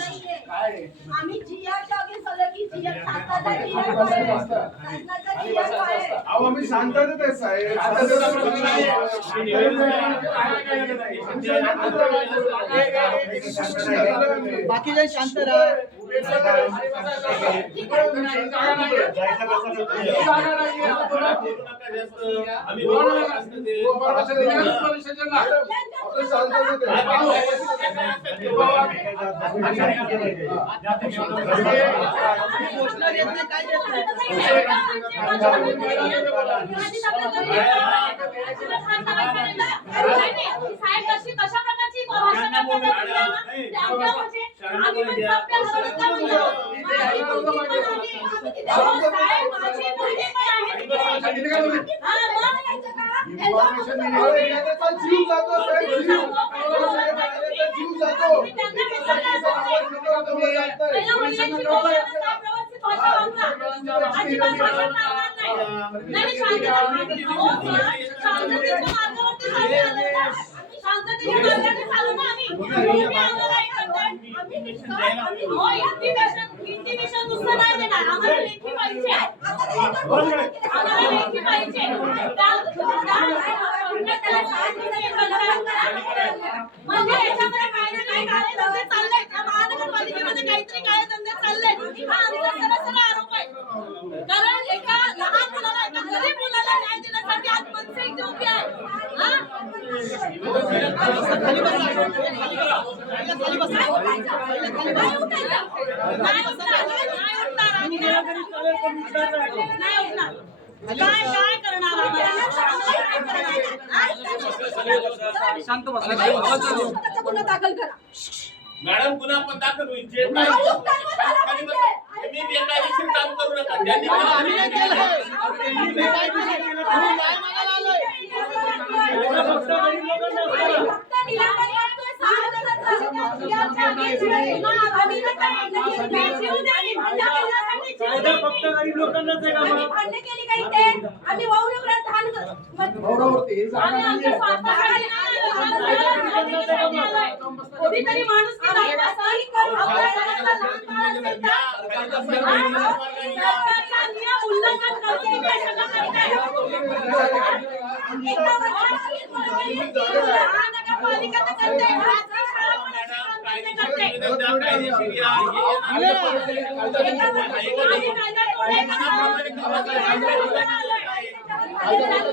आम्ही जिया टाकेल सगळं की जिया शासनाचा जिया काय आहे? शासनाचा जिया काय आहे? अहो आम्ही शांततेत आहे साहेब शांततेत बाकीचे शांत राहा आम्ही बोलू नका असं साहेब कशी कशा हा, मग? अरे, याचा जीव जातो साहेब जीव याचा जीव जातो तुम्ही त्यांना हे सांगा, पहिल्या महिन्याची भाषा नसता, व्यवस्थित भाषा वापरा. अजिबात भाषा चालणार नाही. नाही, शांतता अहो, शांततेच्या मार्गावरती चालू आहे. शांततेच्या मार्गाने चालू ना आम्ही. तुम्ही आम्हाला हे करताय. नाही देणार. आम्हाला लेखी पाहिजे. आम्हाला लेखी पाहिजे. म्हणजे याच्यामध्ये काही ना काही कार्यधंदे चाललेत. या महानगरपालिकेमध्ये काहीतरी कार्यधंदे चाललेत. हा आमचा सरळ आरोप आहे. कारण एका मुलाला, एका गरीब मुलाला न्याय देण्यासाठी आज इथे उभी आहे. हा? नाही उठायचं. नाही उठणार. नाही उठणार. आम्ही नाही उठणार. काय काय करणार आम्हाला? शांत बसा गुन्हा दाखल करा मॅडम गुन्हा पण दाखल होईल. जे काय. तुम्ही बेकायदेशीर काम करू नका. आलोय कायदा फक्त गरीब लोकांनाच आहे का आम्ही मग? भांडणं केली का इथे आम्ही वाहून ठाण आम्ही आमच्या स्वार्थासाठी नाही आलोय. कोणीतरी माणूस नाही. असंही करू आपण लहान बाळ असेल तर सरकारचा नियम उल्लंघन करते इथे सगळं करताय. एका वर्षात हे-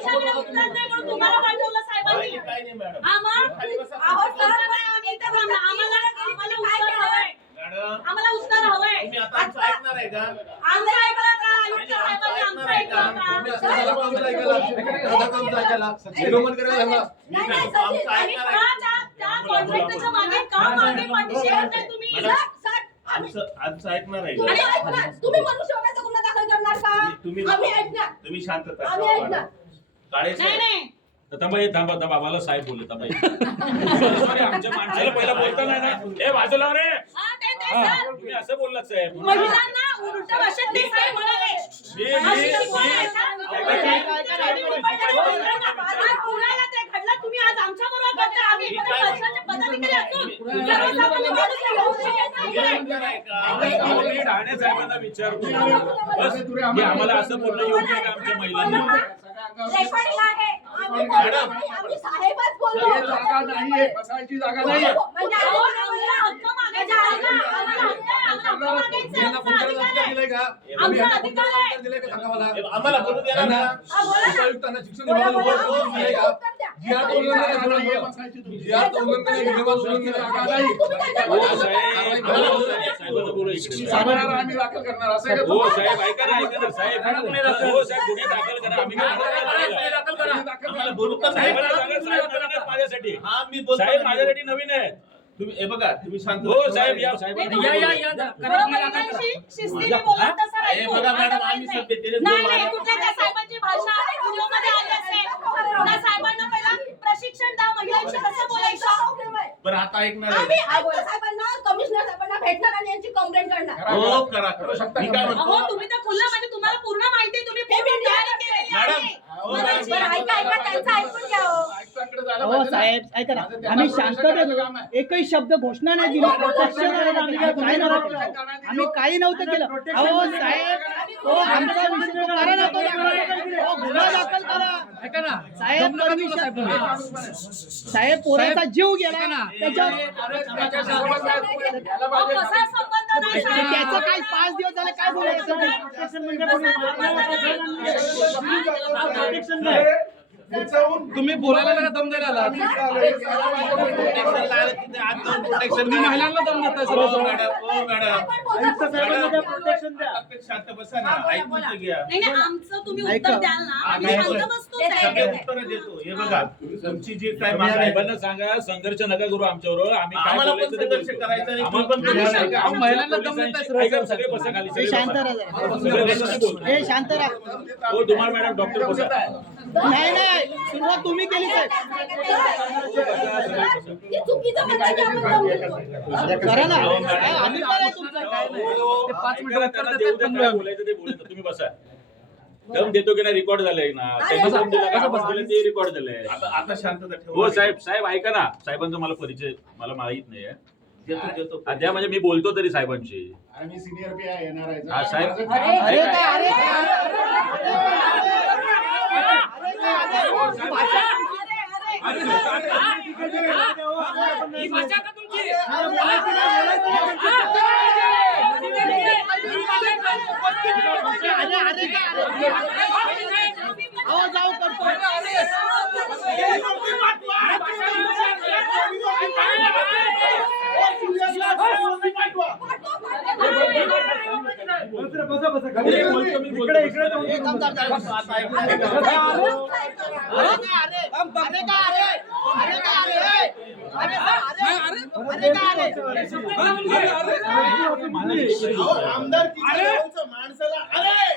तुम्हाला पाठवलं साहेबांनी हा. आम्हाला उत्तर हवंय आम्हाला उत्तर हवंय आमचं ऐकलं आमचं तुम्ही? मॅडम. सर, सर, आम्ही आमचं आमचं ऐकणार आहे. तुम्ही का ऐकणार. तुम्ही मनुष्यवधाचा गुन्हा दाखल करणार का? तुम्ही- आम्ही ऐकणार. तुम्ही शांतता आम्ही ठेवा, ऐकणार. मॅडम. काळे नाही साहेब नाही. तबाई थांबा थांबा. मला साहेब बोलले सॉरी आमच्या माणसाला पहिला बोलता नाही. ना ए बाजूला रे हा, ते ते हा, सर. तुम्ही असं बोललात साहेब. महिलांना उलट भाषेत ते साहेब म्हणाले साहेबांना विचारतो आम्हाला असं बोलणं योग्य आहे का आमच्या महिलांना रेकॉर्डिंग आहे. आम्ही बोललो नाही, आम्ही साहेबच बोललो बसायची जागा म्हणजे अहो, आम्हाला हक्क मागायचा आहे ना. आम्हाला हक्क आहे. आम्हाला हक्क मागायचा आहे. आमचा अधिकार आहे. आमचा अधिकार आहे. हे आम्हाला बोलू द्या ना. हा, बोला ना. बोला, बोला. आम्हाला उत्तर द्या. तुम्ही काय हो बोलता? साहेब साहेबांना बोलू इकडे आम्ही दाखल करणार असं आहे का? हो साहेब ऐका ना ऐका ना. साहेब हो साहेब गुन्हे दाखल करा. आम्ही काय गुन्हे दाखल करा. आम्हाला बोलू का नाही? साहेबांना सांगा साहेब नवीन आहेत माझ्यासाठी. हा मी बोलतो साहेब ना. माझ्यासाठी नवीन आहे तुम्ही हे बघा तुम्ही शांत हो साहेब या. साहेब या, या, या, महिलांशी शिस्तीने बोला तसं हे. बघा मॅडम, आम्ही नाही. सभ्यतेने नाही बोलू. नाही कुठल्या त्या साहेबांची भाषा व्हिडिओमध्ये आली असेल त्या साहेबांना पहिला प्रशिक्षण द्या महिलांशी कसं बोलायचं? आहे. बरं आता ऐकणार आम्ही आहे आयुक्त साहेबांना कमिशनर साहेबांना भेटणार आणि यांची कंप्लेंट करणार. हो करा करा. मी काय अहो म्हणतो? तुम्ही तर खुल्लं म्हणजे तुम्हाला पूर्ण माहिती आहे, तुम्ही मॅडम, आहे. हो, हो. ना. साहेब ऐका ना. आम्ही शांततेत आहे. एकही शब्द घोषणा नाही दिली. प्रत्यक्ष आम्ही काही नव्हतं केलं. आम्ही काही नव्हतं केलं. अहो साहेब हो आमचा विषय तो करा ना तो दाखल. हो, गुन्हा दाखल करा. साहेब साहेब पोराचा जीव गेला. त्याच्यावर त्याचं काय पाच दिवस झाले काय बोलायचं? तुम्ही बोलायला जरा दम द्यायला आलं प्रोटेक्शन तुम्ही महिलांना दम देताय सर्व मॅडम मॅडम आपण बोलतो. मॅडम, शांत बसा ना ऐकून तर घ्या नाही नाही आमचं तुम्ही ऐका. उत्तर द्याल ना आम्ही ऐका. शांत बसतो देते, साहेब. देते. उत्तर देतो हे बघा तुमची जी काय तुम्ही मागणी आहे साहेबांना सांगा संघर्ष नका करू आमच्यावर आम्ही काय आम्हाला पण बोलायचं ते संघर्ष बोलतो. करायचा नाही, आम्हाला तुम्ही पण तुम्ही करा. ऐका, अहो, आमच्या महिलांना दम पोलिसांची- देताय सर्व. ऐका, सगळे बसा खाली सगळे शांत. राहा जरा. सगळे बसा, मी बोलतो. हे शांत राहा हो धुमाळ मॅडम डॉक्टर बसा नाही नाही. सुरुवात तुम्ही केली साहेब. हे. करा ना. हो. काय अधिकार आहे तुमचा काय नाही. ते पाच मिनिटं उत्तर देतात पण बोलायचं ते. तुम्ही बसा. दम देतो की नाही रेकॉर्ड झालंय ना. त्यांनी दम दिला का? आपण दिलं ते रेकॉर्ड झालंय. आता शांतता ठेवा. हो साहेब साहेब ऐका ना. साहेबांचा मला परिचय मला माहीत नाही देतो देतो. द्या म्हणजे मी बोलतो तरी साहेबांशी. अरे मी सिनियर पी आय येणार आहे हा, अरे अहो जाऊ करतो हे बोलतो मी बोलतो. हे थांब, थांब, थांब. आता ऐकून घ्या. अरे काय अरे अरे काय अरे अरे काय अरे ए! अरे अरे अरे काय अरे अहो, आमदार माणसाला? अरे!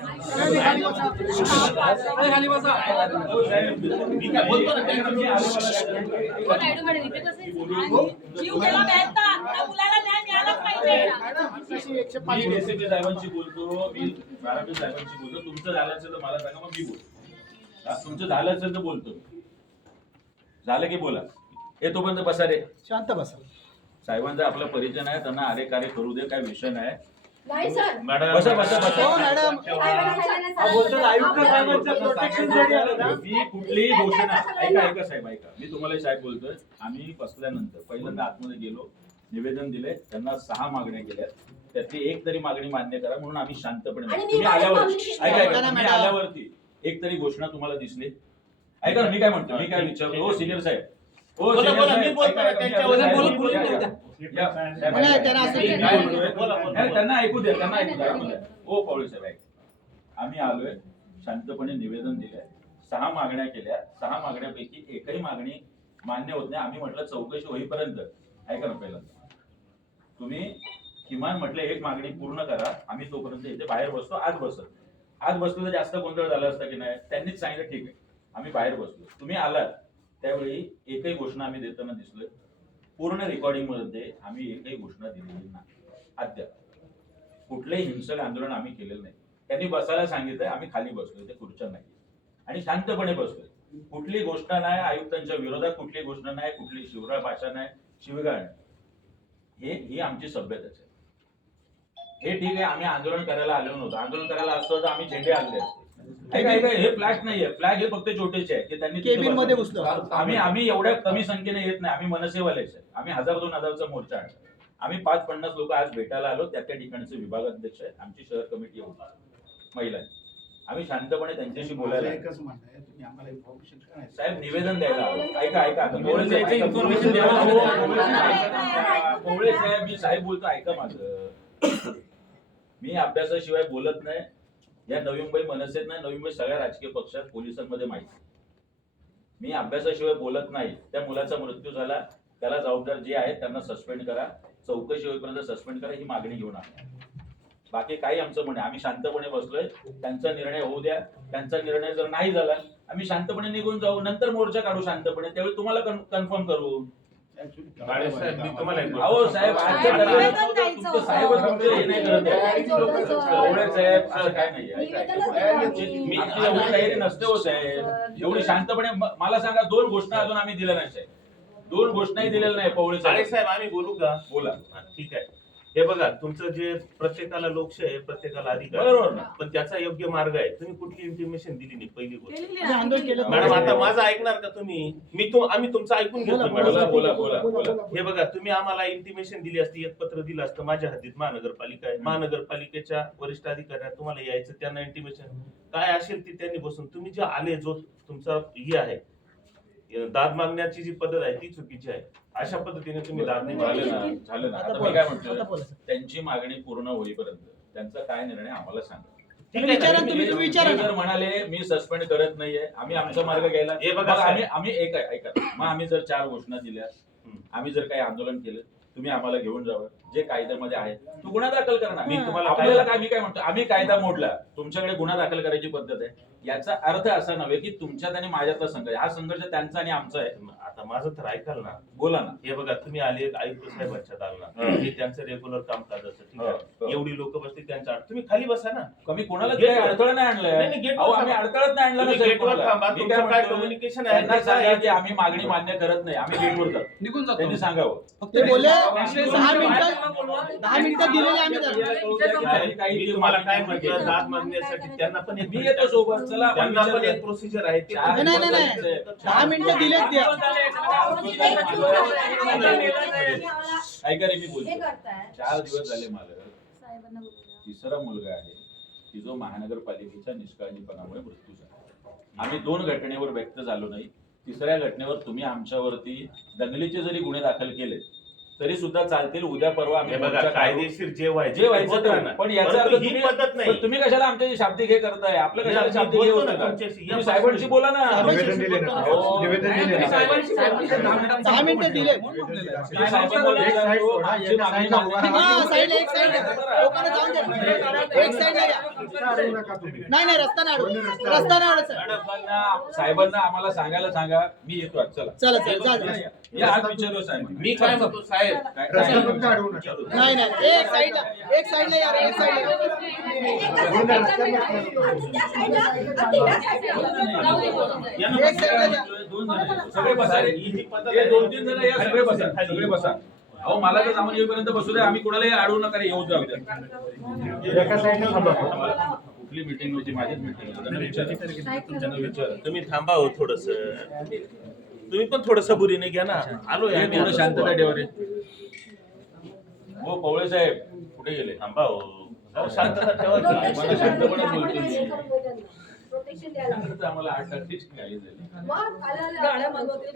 मी साहेबांशी बोलतो मी बारापी साहेबांशी बोलतो तुमचं झालं असेल तर मला सांगा मग मी बोलतो हा, तुमचं झालं असेल तर बोलतो झालं की बोला हे तोपर्यंत बसा. रे शांत बसा. साहेबांचा आपला परिचय नाही त्यांना अरे कार्य करू दे काय विषय नाही. नाही सर. मॅडम. बसा बसा बसा. हो मॅडम. मी कुठलीही घोषणा ऐका ऐका साहेब ऐका. मी तुम्हाला साहेब बोलतोय. आम्ही बसल्यानंतर पहिल्यांदा आतमध्ये गेलो निवेदन दिले त्यांना सहा मागण्या केल्या. त्यातली एक तरी मागणी मान्य करा म्हणून आम्ही शांतपणे आणि मी तुम्ही माझ्या आल्यावर ऐका ऐका. तुम्ही मॅडम. आल्यावरती एक तरी घोषणा तुम्हाला दिसली. ऐका ना मी काय म्हणतो मी काय विचारतो? हो सिनियर साहेब हो बोला, senior बोला, साहेब, मी बोलतो ऐका, ना, ऐका, त्यांच्यावर ऐका, बोलून, ऐका, बोलून ऐका, देऊ ऐका. द्या. या, साहेब, नाही, ऐका. त्यांना असं मी काही काय नाही. म्हणतोय, बोला, बोला, नाही, बोला. त्यांना ऐकू द्या त्यांना ऐकू द्या ऐकू द्या ओ पावळे साहेब ऐका. आम्ही आलोय शांतपणे निवेदन दिलंय. सहा मागण्या केल्या. सहा मागण्यापैकी एकही मागणी मान्य होत नाही. आम्ही म्हटलं चौकशी होईपर्यंत. ऐका ना पहिल्यांदा. तुम्ही किमान म्हटलं एक मागणी पूर्ण करा. आम्ही तोपर्यंत इथे बाहेर बसतो आज बसत. आज बसलो तर जास्त गोंधळ झाला असता की नाही? त्यांनीच सांगितलं ठीक आहे. आम्ही बाहेर बसलो. तुम्ही आलात. त्यावेळी एकही घोषणा आम्ही देताना दिसलोय. पूर्ण रेकॉर्डिंगमध्ये आम्ही एकही घोषणा दिलेली नाही. अद्याप. कुठलंही हिंसक आंदोलन आम्ही केलेलं नाही. त्यांनी बसायला सांगितलंय आम्ही खाली बसलोय ते खुर्च्या नाही. आणि शांतपणे बसलोय. कुठली घोषणा नाही आयुक्तांच्या विरोधात कुठली घोषणा नाही कुठली शिवराळ भाषा नाही शिवगाळ नाही. हे ही आमची सभ्यताच आहे. हे ठीक आहे आम्ही आंदोलन करायला आलो नव्हतो. आंदोलन करायला असतो तर आम्ही झेंडे आणले असतो ऐका ऐका हे फ्लॅग नाहीये. फ्लॅग हे फक्त छोटेचे आहे की त्यांनी तिथे केबिनमध्ये बसवले. बसलो. आम्ही आम्ही एवढ्या कमी संख्येने येत नाही. आम्ही मनसेवालेच आहे आम्ही हजार दोन हजारचा मोर्चा आहे. आम्ही पाच पन्नास लोक आज भेटायला आलो. त्या त्या ठिकाणचे विभागाध्यक्ष आहेत. आमची शहर कमिटी होती महिलांची आम्ही शांतपणे त्यांच्याशी बोलायला. एकच म्हणणं आहे तुम्ही आम्हाला इन्फॉर्मेशन करायचं साहेब निवेदन द्यायला आलो. ऐका ऐका. आता मोहोळे साहेब, ऐका. information द्यावं हो, साहेब, मोहोळे साहेब मी साहेब बोलतो. ऐका माझं. मी अभ्यासाशिवाय बोलत नाही. या नवी मुंबई मनसेत नाही नवी मुंबई सगळ्या राजकीय पक्षात पोलिसांमध्ये माहिती. मी अभ्यासाशिवाय बोलत नाही. त्या मुलाचा मृत्यू झाला. त्याला जबाबदार जे आहेत त्यांना सस्पेंड करा. चौकशी होईपर्यंत सस्पेंड करा ही मागणी घेऊन आम्ही बाकी काही आमचं म्हणे आम्ही शांतपणे बसलोय. त्यांचा निर्णय होऊ द्या. त्यांचा निर्णय जर नाही झाला आम्ही शांतपणे निघून जाऊ. नंतर मोर्चा काढू शांतपणे. त्यावेळी तुम्हाला कन्फर्म करू. मी अहो साहेब साहेब हे आहे. एवढे तयारी नसते हो साहेब एवढी शांतपणे मला सांगा दोन घोषणा अजून आम्ही दिल्या नाही साहेब. दोन घोषणाही दिलेल्या नाही पवळे साहेब. आम्ही बोलू का? बोला. ठीक आहे. हे बघा तुमचं जे प्रत्येकाला लोकशाही आहे प्रत्येकाला अधिकार आहे. बरोबर ना. पण त्याचा योग्य मार्ग आहे. तुम्ही कुठली इंटिमेशन दिली नाही पहिली गोष्ट. आंदोलन केलं. मॅडम आता माझं ऐकणार का तुम्ही? मी तो आम्ही तुमचं ऐकून घेतो बोला मॅडम. बोला बोला बोला हे बघा तुम्ही आम्हाला इंटिमेशन दिली असती एक पत्र दिलं असतं माझ्या हद्दीत महानगरपालिका आहे. महानगरपालिकेच्या वरिष्ठ अधिकाऱ्यांना तुम्हाला यायचं त्यांना इंटिमेशन काय असेल ते त्यांनी बसून तुम्ही जे आले जो तुमचा हे आहे दाद मागण्याची जी पद्धत आहे ती चुकीची आहे अशा पद्धतीने तुम्ही दाद नाही झालं मागले ना झालं ना आता आता मी बोला, काय आता म्हणतो बोला. त्यांची मागणी पूर्ण होईपर्यंत त्यांचा काय निर्णय आम्हाला सांगा ठीक आहे विचारा ना? तुम्ही तुम्ही विचारा ते ना. जर म्हणाले मी सस्पेंड करत नाहीये आम्ही आमचा मार्ग घ्यायला हे बघा मग साहेब. आम्ही आम्ही एक आहे, ऐका मग आम्ही जर चार घोषणा दिल्या हम्म. आम्ही जर काही आंदोलन केलं तुम्ही आम्हाला घेऊन जावं जे कायद्यामध्ये आहे तो गुन्हा दाखल करणार. मी तुम्हाला आपल्याला काय मी काय म्हणतो? आम्ही कायदा मोडला. तुमच्याकडे गुन्हा दाखल करायची पद्धत आहे. याचा अर्थ असा नव्हे की तुमच्यात आणि माझ्यातला संघर्ष हा संघर्ष त्यांचा आणि आमचा आहे. आता माझं तर ऐकाल ना. बोला ना. हे बघा तुम्ही आले आयुक्त साहेबांच्या दालनात. हं. त्यांचं रेग्युलर कामकाज असतं ठीक हो, आहे? हो. एवढी लोक बसतील त्यांच्या आड. तुम्ही खाली बसा ना. कमी कोणाला काही. अडथळा नाही नाही, आणलाय? नाही, gate वर अहो आम्ही थांबा. अडथळाच नाही आणला ना तुम्ही साहेब गेटवर कोणाला. थांबा. मी तुमचं काय म्हणतो, आहे? त्यांना ते सांगा सांगा. की आम्ही मागणी मान्य करत नाही. आम्ही गेटवर जातो. निघून जातो. त्यांनी सांगावं. फक्त बोलले दहा मिनिटं. दहा मिनिटं दिलेले आम्ही तुम्हाला काय म्हटलं. दाद मागण्यासाठी त्यांना पण एक मी येतो सोबत. चला त्यांना पण. एक प्रोसिजर आहे. नाही, नाही, नाही. दहा मिनिटं दिलेच द्या. ऐका रे मी हे बोलतो करताय. चार दिवस झाले मला तिसरा मुलगा आहे. की जो महानगरपालिकेच्या निष्काळजीपणामुळे मृत्यू झाला. आम्ही दोन घटनेवर व्यक्त झालो नाही. तिसऱ्या घटनेवर तुम्ही आमच्यावरती दंगलीचे जरी गुन्हे दाखल केले तरी सुद्धा चालतील. उद्या परवा आम्ही हे बघा मोर्चा काढू. कायदेशीर जे व्हायचं जे व्हायचं होत ते राहणार. पण याचा परंतु अर्थ ही तुम्ही पद्धत नाही. पण तुम्ही कशाला आमच्याशी शाब्दिक हे करताय? आपलं हे कशाला शाब्दिक हे बोलतो होतं का? तुमच्याशी. या तुम्ही साहेबांशी बोला ना. निवेदन दिले ना. हो. निवेदन दिले ना. साहेबांशी- साहेबांशी दहा मिनिटात दहा मिनिटं दिले. तुम्ही साहेबांना विचारतो, आमची मागणी मान्य हा साईडला एक साईड लोकांना जाऊन द्या. एक साईडला द्या नाही नाही रस्ता नाही अडवत. रस्ता नाही अडवत, सर. साहेबांना साहेबांना आम्हाला सांगायला सांगा मी येतो आज, चला चला चला जा जा. या आज विचारू साहेब मी काय म्हणतो साहेब काय- रस्ता काय- फक्त अडवू नका. नाही नाही एक साईडला एक साईडला या रे, एक साईडला या. यांना एक साईडला द्या. दोन जण आहेत. सगळे बसा रे. हे दोन तीन जण या सगळे बसा सगळे बसा अहो मला तर सामान येईपर्यंत बसू द्या. आम्ही कोणालाही अडवू नका येऊ जाऊ द्या. एका साईडला थांबा. कुठली मिटिंग होती? माझीच मिटिंग विचारा. विचारा तुम्ही थांबा हो थोडस. तुम्ही पण थोडस बुरीने घ्या ना. आलो हे थोडं शांतता ठेवा रे हो पवळे साहेब कुठे गेले? थांबा हो. अहो, शांतता ठेवा. की. मला शांतपणे बोलतो मी. आम्हाला आठ गाडी झाली.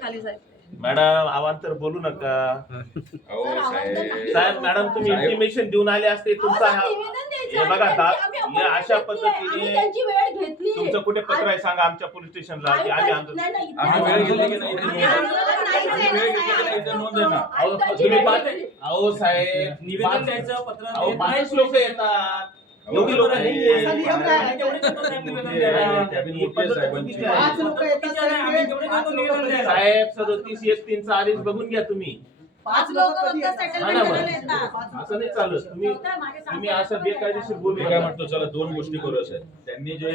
खाली साहेब. मॅडम आवांतर बोलू नका अहो साहेब. साहेब मॅडम तुम्ही साहेब. इंटिमेशन देऊन आले असते तुमचा हा हे. बघा हे अपॉइंटमेंट अशा पद्धतीने त्यांची वेळ घेतली तुमचं कुठे पत्र आहे सांगा आमच्या पोलीस स्टेशनला की आम्ही आंदोलन नाही, नाही, इथे आम्ही वेळ घेतली की नाही? आम्ही आंदोलन नाहीच आहे ना, वेळ घेतली की नाही? इथे नोंद आहे ना. आम्ही अहो, त्यांची तुम्ही वेळ पाच- घेतली. अहो साहेब निवेदन पाच- द्यायचं पत्र अहो पाच. लोक येतात एवढी लोक असा नाहीये नियम नाही. तेवढे देतो साहेब निवेदन मोठी द्यायला. आहे, कॅबिन ही मोठी आहे पद्धत साहेबांची. चुकीची आहे. पाच लोक येतात चुकीचं आहे, आम्ही तेवढे पाच देतो लोक निवेदन द्यायला. साहेब सदोतीस एक तीनचा आदेश बघून घ्या तुम्ही पाच लोक सेटलमेंट करायला. येतात असं नाही चालत तुम्ही तुम्ही असं बेकायदेशीर बोलू मी काय नका. म्हणतो चला दोन गोष्टी करू साहेब त्यांनी जे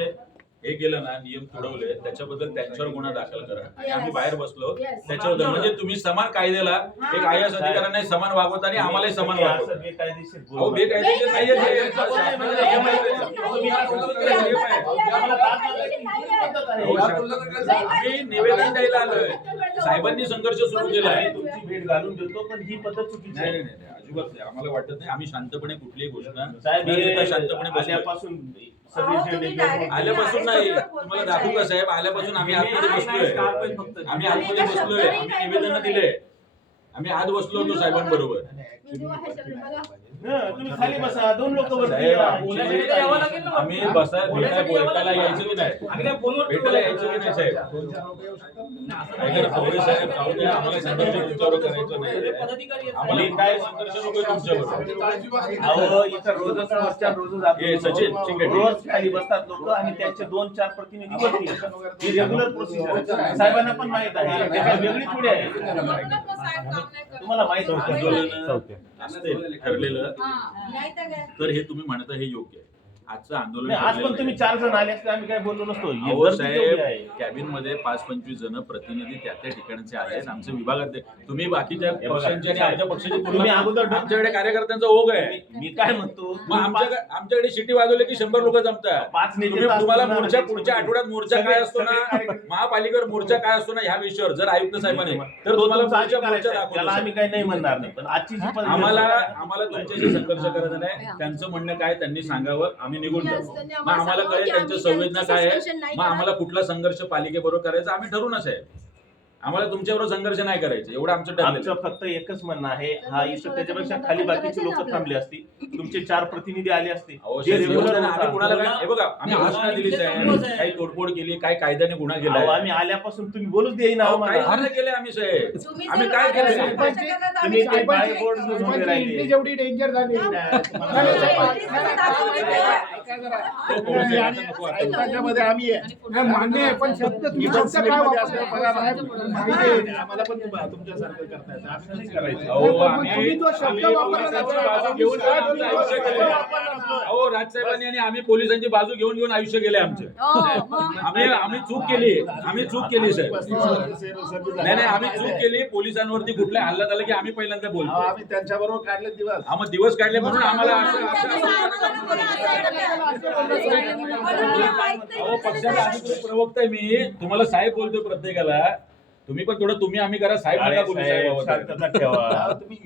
हे केलं ना नियम तुडवले त्याच्याबद्दल त्यांच्यावर गुन्हा दाखल करा. आणि आम्ही बाहेर बसलो. त्याच्याबद्दल म्हणजे तुम्ही समान कायद्याला एक आय एस अधिकाऱ्यांना समान वागवता आणि आम्हालाही समान वागवता. बेकायदेशीर अहो नाहीये ते. हो, आम्ही निवेदन द्यायला आलोय. साहेबांनी संघर्ष सुरू केला आहे. आम्ही तुमची भेट घालून देतो पण ही पद्धत चुकीची नाही आहे. नाही नाही. अजिबात नाही. आम्हाला वाटत नाही. आम्ही शांतपणे कुठलीही घोषणा साहेब न देता हे शांतपणे बसलोय. आल्यापासून अहो, तुम्ही सगळे direct- आल्यापासून नाही. तुम्हाला दाखवू का साहेब? आल्यापासून आम्ही आतमध्ये नाही, नाही, बसलोय. स्कार्फ आहे फक्त. आम्ही आतमध्ये बसलोय. आम्ही निवेदन दिले आम्ही आज बसलो होतो साहेबांबरोबर. तुम्ही खाली बसा. दोन लोक आम्ही बसा भेटायला यायचं की नाही. आम्ही काय फोनवर भेटायला यायचं की नाही साहेब. ऐका ना, पवार साहेब राहू द्या आम्हाला संघर्ष तुमच्यावर करायचं नाही. पदाधिकारी आहेत. आम्हाला काय संघर्ष नको तुमच्यावर. अहो इथं रोजच वरच्या रोजच आपण ए, सचिन, ठीक आहे, ठीक आहे. रोज खाली बसतात लोक आणि त्यांचे दोन चार प्रतिनिधी. ही रेग्युलर प्रोसिजर साहेबांना पण माहीत आहे. वेगळी थोडी आहे. तुम्हाला माहीत होतं. असते ठरलेलं. तर हे तुम्ही म्हणता हे योग्य आहे. आजचं आंदोलन आज पण तुम्ही. चार जण आले आम्ही काय बोललो नसतो. साहेब. कॅबिनमध्ये पाच पंचवीस जण प्रतिनिधी त्या त्या ठिकाणचे आहेत. आमच्या विभागात तुम्ही बाकीच्या बघा, पक्षांची आणि आमच्या पक्षाची आमच्याकडे कार्यकर्त्यांचा ओघ आहे. मी- काय म्हणतो? आमच्याकडे शिटी वाजवले की शंभर लोक जमतात. पाच तुम्हाला मोर्चा. पुढच्या आठवड्यात मोर्चा काय असतो ना? महापालिकेवर मोर्चा काय असतो ना? ह्या विषयावर जर आयुक्त साहेबांनी तर तुम्हाला आम्ही काही नाही म्हणणार नाही. पण आजची आम्हाला आम्हाला तुमच्याशी संघर्ष करायचा नाही त्यांचं म्हणणं काय त्यांनी सांगावं. आम्ही निघून जाऊ मग आम्हाला कळेल त्यांच्या संवेदना काय आहे. मग आम्हाला कुठला संघर्ष पालिकेबरोबर करायचा आम्ही ठरवूनच आहे. आम्हाला तुमच्याबरोबर संघर्ष नाही करायचं एवढं आमचं ठरलेलं आहे. आमचं फक्त एकच म्हणणं आहे हा इशू त्याच्यापेक्षा खाली बाकीची लोक थांबली असती तुमचे चार प्रतिनिधी आले असते अहो, जे कुणाला काय हे बघा आम्ही घोषणा काही तोडफोड केली काही कायद्याने गुन्हा केला आम्ही आल्यापासून तुम्ही बोलूच देईना अहो, आम्हाला. गुन्हे केले आम्ही साहेब. तुम्ही आम्ही जर काय केलं? तुम्ही बाय बोर्ड डेंजर झाली. नाही, काय नाही बाजू घेऊन तुम्ही आमचं जो आयुष्य शब्द केलं. वापरला ना, अहो राजसाहेबांनी आणि आम्ही पोलिसांची बाजू घेऊन घेऊन आयुष्य गेले आमचे. हो. आम्ही आम्ही चूक केली. आम्ही चूक केली साहेब. नाही नाही आम्ही चूक केली. पोलिसांवरती कुठल्या हल्ला झाला की आम्ही पहिल्यांदा बोलतो आम्ही त्यांच्याबरोबर काढले दिवस. हा मग दिवस काढले म्हणून आम्हाला प्रवक्ता मी. तुम्हाला साहेब बोलतोय प्रत्येकाला. तुम्ही पण थोडं तुम्ही आम्ही करा साहेब नका अरे बोलू साहेब, साहेब शांतता ठेवा. तुम्ही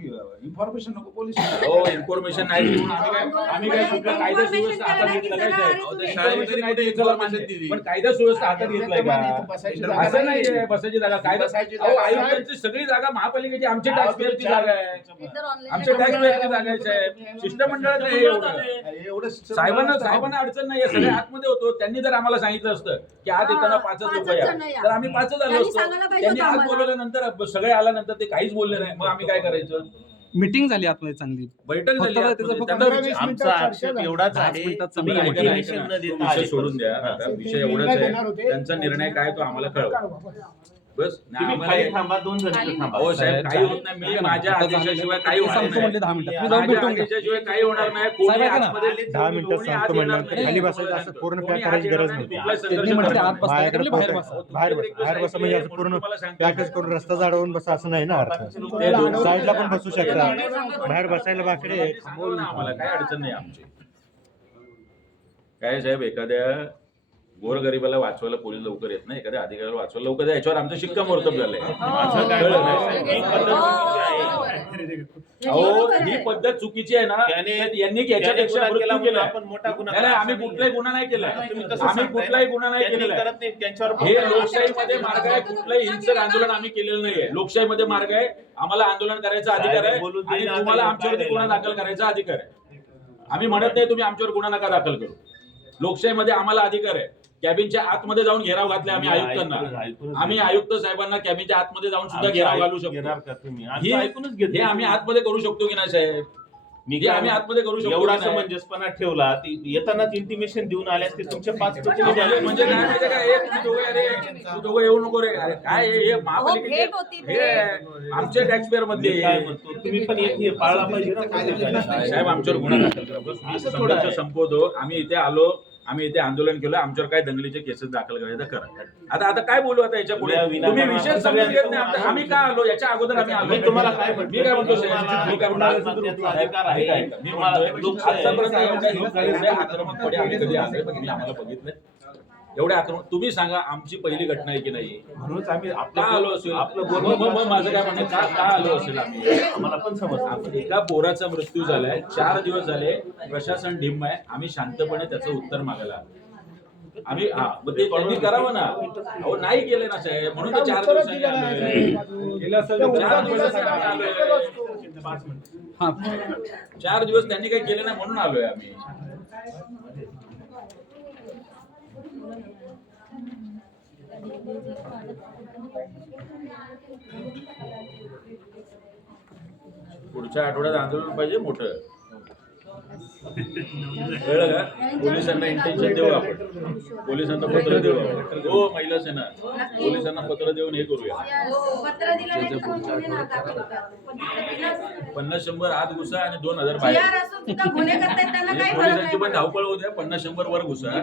इन्फॉर्मेशन नको पोलीस हो इन्फॉर्मेशन नाही दिली म्हणून आम्ही काय आम्ही काय कुठलं कायदा सुव्यवस्था हातात घेतला काय साहेब? अहो, ते Information नाही दिली. पण कायदा सुव्यवस्था हातात घेतलाय का? असं नाही. बसायची जागा. कायदा बसायची जागा- आयुक्तांची सगळी जागा महापालिकेची आमच्या टॅक्सपेअरची जागा आहे. आमच्या ला टॅक्सपेअरची जागा आहे साहेब. शिष्टमंडळात नाही हे एवढं एवढं साहेबांना साहेबांना अडचण नाहीये सगळे आतमध्ये होतो. त्यांनी जर आम्हाला सांगितलं असतं की आत येताना पाचच लोक पाचच या. तर आम्ही पाचच आलो असतो. त्यांनी. बोलवल्यानंतर सगळे आल्यानंतर ते काहीच बोलले नाही मग आम्ही काय करायचं मिटिंग झाली आतमध्ये चांगली बैठक झाली. त्याचं फक्त त्यांना विचार- आमचा आक्षेप. एवढाच आहे मिनिटात तुम्ही बरं, ऐका ना, intimation ऐका न ना. तो देता विषय आले सोडून द्या. आता विषय एवढाच आहे त्यांचा निर्णय काय तो आम्हाला कळवा बस. नाही, तुम्ही आम्हाला खाली थांबा दोन जण इथे थांबा. अहो साहेब काही होत नाही. मी माझ्या आदेशाशिवाय काही होणार सांगतो म्हणले नाही दहा मिनिटात तुम्ही जाऊन माझ्या भेटून घ्या. आदेशाशिवाय काही होणार नाही. कोणी साहेब, ऐका ना. आतमध्ये- दहा मिनिटं सांगतो येणार नाही. खाली बसायचं असं पूर्ण कोणी पॅक करायची येणार गरज नाही. नव्हती. कुठलाही संघर्ष त्यांनी म्हटले करणार आत बसता नाही. का? बाहेर बसा. बाहेर बाहेर बसा. म्हणजे असं पूर्ण पॅकेज करून रस्ता जाडवून बसा असं नाही ना अर्थ. साईडला पण बसू शकता. बाहेर बसायला बाकडे ना आम्हाला. काय अडचण नाही आमची. काय साहेब एखाद्या गोरगरिबाला वाचवायला पोलीस लवकर येत नाही एखाद्या अधिकाऱ्याला वाचवायला लवकर. याच्यावर आमचं शिक्कामोर्तब झालंय. माझं काय कळलं म्हणणं नाही. आहे, ही पद्धत चुकीची आहे. अहो ही पद्धत चुकीची आहे ना त्याने- यांनी त्याने याच्यापेक्षा गुन्हा केला मृत्यू म्हणून केला आपण मोठा गुन्हा नाही आम्ही कुठलाही नाही. गुन्हा नाही केला तुम्ही तसं आम्ही सांगताय. कुठलाही गुन्हा नाही त्यांनी केलेला करत नाही त्यांच्यावर हे लोकशाहीमध्ये मार्ग आहे कुठलंही हिंसक आंदोलन आम्ही केलेलं नाहीये. लोकशाहीमध्ये मार्ग आहे आम्हाला आंदोलन करायचा अधिकार आहे बोलू दे आणि ना, तुम्हाला आता आमच्यावरती काय गुन्हा नाही. दाखल करायचा अधिकार आहे. आम्ही म्हणत नाही तुम्ही आमच्यावर गुन्हा नका दाखल करू. लोकशाहीमध्ये आम्हाला अधिकार आहे. कॅबिनच्या आतमध्ये जाऊन घेराव घातले आम्ही आयुक्तांना. आम्ही. आयुक्त साहेबांना कॅबिनच्या आतमध्ये जाऊन सुद्धा घेराव घालू शकतो. ही- हे आम्ही आतमध्ये करू शकतो की नाही साहेब? मी काय आम्ही आतमध्ये करू शकतो एवढा नाही? समंजसपणा ठेवला ती येतानाच इंटिमेशन देऊन आले असते तुमचे पाच म्हणजे म्हणजे काय? माहितीये का तुम्ही दोघं अरे तू दोघं येऊ नको रे. अरे काय हे- हे महापालिकेचे भेट होती, हे आमच्या टॅक्सपेअरमध्ये मी काय म्हणतो? तुम्ही पण एक हे पाळला पाहिजे ना. साहेब आमच्यावर गुन्हा दाखल करा. बस मी असं थोडं संघर्ष आहे. संपवतो. आम्ही इथे आलो. आम्ही इथे आंदोलन केलं आमच्यावर काय दंगलीचे केसेस दाखल करायचं करा आता आता काय बोलू आता याच्यापुढे तुम्ही विषय समजून घेत नाही आम्ही का आलो याच्या अगोदर आम्ही आलो मी तुम्हाला काय म्हणतो? मी काय म्हणतो? मी काय म्हणतो? अधिकार आहे. मी एवढ्या आक्रमकपणे आम्ही कधी आम्हाला बघितलंय एवढ्या आक्रमक तुम्ही सांगा आमची पहिली घटना आहे की नाही? म्हणूनच आम्ही का आपलं आलो असेल? आपलं मग- मग- माझं काय म्हणणं का का आलो असेल आम्ही? आम्हाला पण समजतं. आपण एका पोराचा मृत्यू झालाय. चार दिवस झाले. प्रशासन ढिम्म आहे. आम्ही शांतपणे त्याचं उत्तर मागायला आलो. आम्ही हा मग ते त्यांनी करावं ना. अहो नाही केले ना साहेब. म्हणून चार दिवसांनी. साहेब. चार दिवसांनी आम्ही आलोय. पाच मिनिटं. चार दिवस त्यांनी काही केले नाही म्हणून आलोय आम्ही. पुढच्या आठवड्यात आंदोलन पाहिजे मोठं. कळलं का? पोलिसांना इंटेन्शन देऊ आपण. पोलिसांना पत्र देऊ आपण. हो महिला सेना. पोलिसांना पत्र देऊन हे करूया. पन्नास शंभर आत घुसा आणि दोन हजार बाहेर. पोलिसांची पण धावपळ होऊ द्या पन्नास शंभर वर घुसा.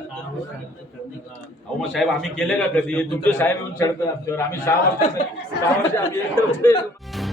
अहो मग साहेब आम्ही केले का कधी? तुमचे साहेब येऊन चढतात आमच्यावर. आम्ही सहा वर्ष सहा वर्ष आम्ही.